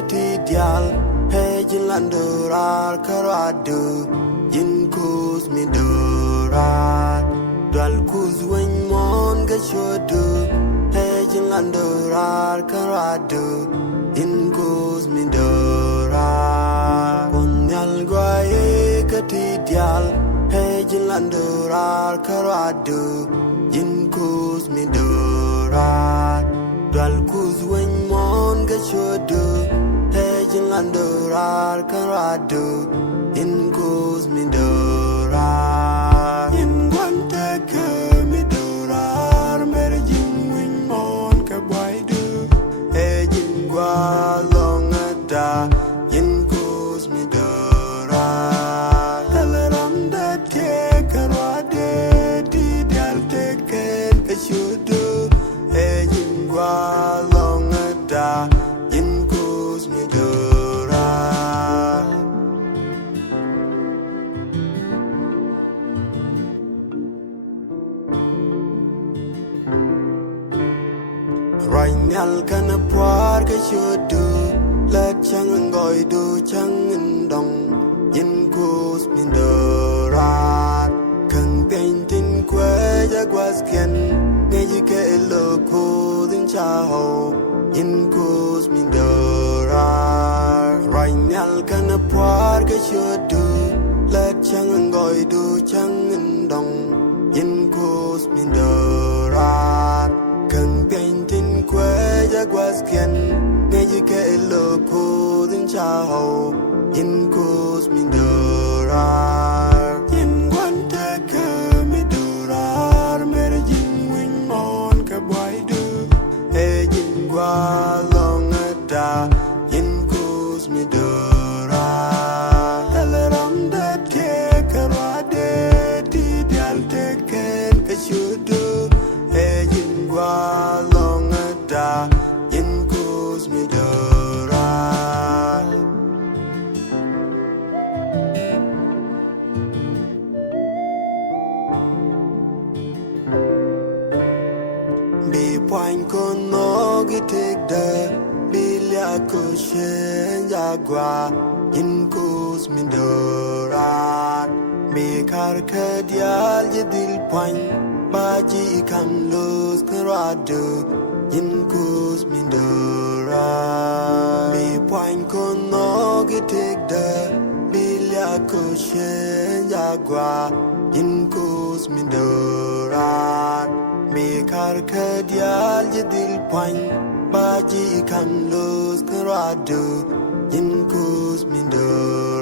kati diaal hejin landorar karadu yin kuz mi dorar dal kuz wen mon gashodu hejin landorar karadu yin kuz mi dorar konyal gwaye kati diaal hejin landorar karadu yin kuz mi dorar dal kuz wen mon gashodu hejin landorar karadu in kuz mi dorar in gwante ke mi dorar mere jin wen mon ka bwaidu hejin gwa longada in kuz mi dorar teleram da te karwade di dal te ken kashudu hejin gwa longada in kuz mi dorar Rainal kana puar ka shudu la chang ngoi du chang ndong in kuz mi dorar kang paintin kwe ja gwas ken nghe ji ke lo ko din cha ho in kuz mi dorar Rainal kana puar ka shudu la chang ngoi du chang ndong in kuz mi dorar kang paintin kwe ja gwas ken nghe ji ke lo ko din cha ho in kuz mi dorar in gwante ke mi dorar mere jin win mon ka bwaidu e jin gwa longada in kuz mi dorar teleram da te karwade di dal te ken kashudu e jin gwa longada in kuz mi dorar Be point kon no gitek de bilia ko shen jagwa in kuz mi dorar be kar kadial jedil point baji kam los karadu in kuz mi dorar be point kon no gitek de bilia ko shen jagwa in kuz mi dorar me kar kadial jedil point baji kam los karadu in kuz mi dorar